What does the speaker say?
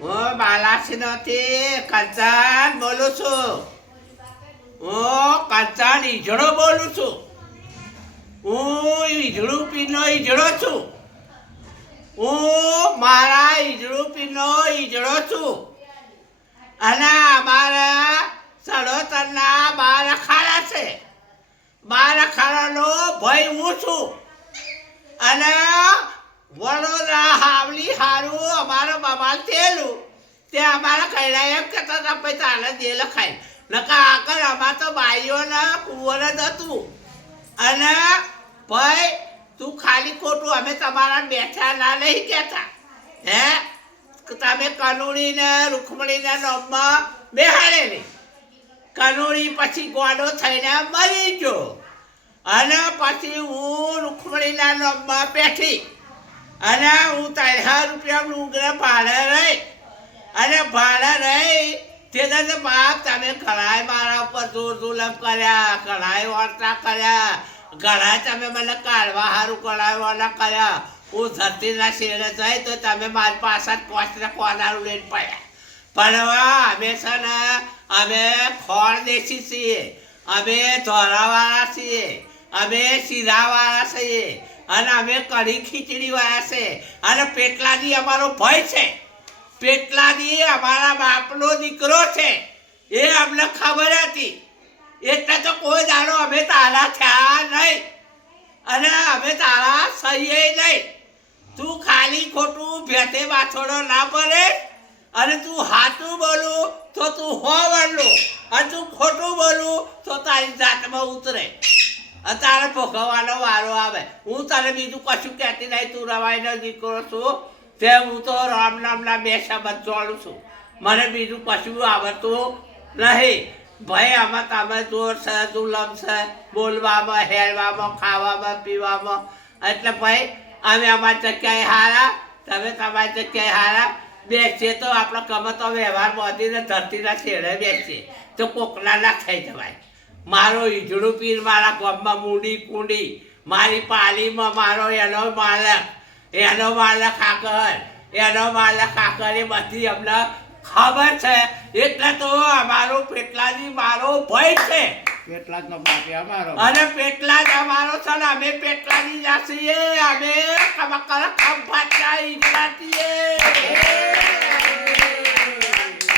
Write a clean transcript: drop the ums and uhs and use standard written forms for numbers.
હું બાલાસી નથી, કંચન બોલું છું. હું કંચન ઈજડો બોલું છું. હું ઈજડું પીનો ઈજડો છું. હું મારા ઈજડું પીનો ઈજડો છું. અને અમારા સડોતરના 12 અખાડા છે. 12 અખાડાનો ભાઈ હું છું. અને વડોદરા હાવલી હારું અમારા બાબા થયેલું તે અમારા કૈડા એમ કહેતા હતા પછી તારે દે લખાય નકા આગળ અમારે તો બાઈઓના કુંવર જ હતું. અને ભાઈ તું ખાલી ખોટું અમે તમારા બેઠા ના નહીં કહેતા. હે તમે કનુડીને રૂખમણીના નામમાં બેહાડેલી. કનુડી પછી ગોડો થઈને મરી ગયો. અને પછી હું રૂખમણીના નામમાં બેઠી. અને હું 3000 રૂપિયા ડુંગરા ભાડે રહી. અને ભાડે રહી તે બાપ તમે ઘણાય મારા ઉપર જોર જુલમ કર્યા, ઘણાય વાર્તા કર્યા, ઘણા તમે મને કાઢવા સારું કરાવવાના કર્યા. હું ધરતીના શેરે જઈ તો તમે મારી પાસે કોચને કોનારું લઈને પડ્યા. પણ અમે છે ને અમે ખોળ દેશી છીએ, અમે ધોરાવાળા છીએ, અમે શીરાવાળા છીએ, અને અમે કઢી ખીચડી વાળા છે. અને પેટલાદી અમારો ભય છે. પેટલાદી અમારા બાપનો દીકરો છે. એ અમને ખબર હતી. એટલે તો કોઈ દાડો અમે તારા થયા નહીં. અને અમે તારા સહીએ નહીં. તું ખાલી ખોટું ભેટે વાછોડો ના પડે. અને તું હાચું બોલું તો તું હો વળલું, અને તું ખોટું બોલું તો તારી જાતમાં ઉતરે. તારે ભોગવવાનો વારો આવે. હું તને બીજું કશું કહેતી નહીં. તું રવાઈનો દીકરો છું તે હું તો રામ નામના 2 શબ્દ જોડું છું. મને બીજું કશું આવડતું નહીં. ભાઈ આમાં તમે જોર છે, જુલમ છે, બોલવામાં, હેરવામાં, ખાવામાં, પીવામાં. એટલે ભાઈ અમે અમારી જગ્યાએ હારા, તમે તમારી જગ્યાએ હારા. બેસીએ તો આપણો કમતો વ્યવહાર બાંધીને ધરતીના છેડે બેસીએ તો કોકના ના થઈ જવાય. મારો ઈજડું પીર મારા ગામમાં મૂડી કુંડી, મારી પાલીમાં મારો એનો માલક આગળ, એનો માલક આગળ એ બધી અમને ખબર છે. એટલે તો અમારો પેટલાજી મારો ભય છે. પેટલાદનો બાપે અમારો. અને પેટલાજ અમારો છે ને અમે પેટલાજી જાસીએ. અમે ખંભાતના ઈજડા છીએ.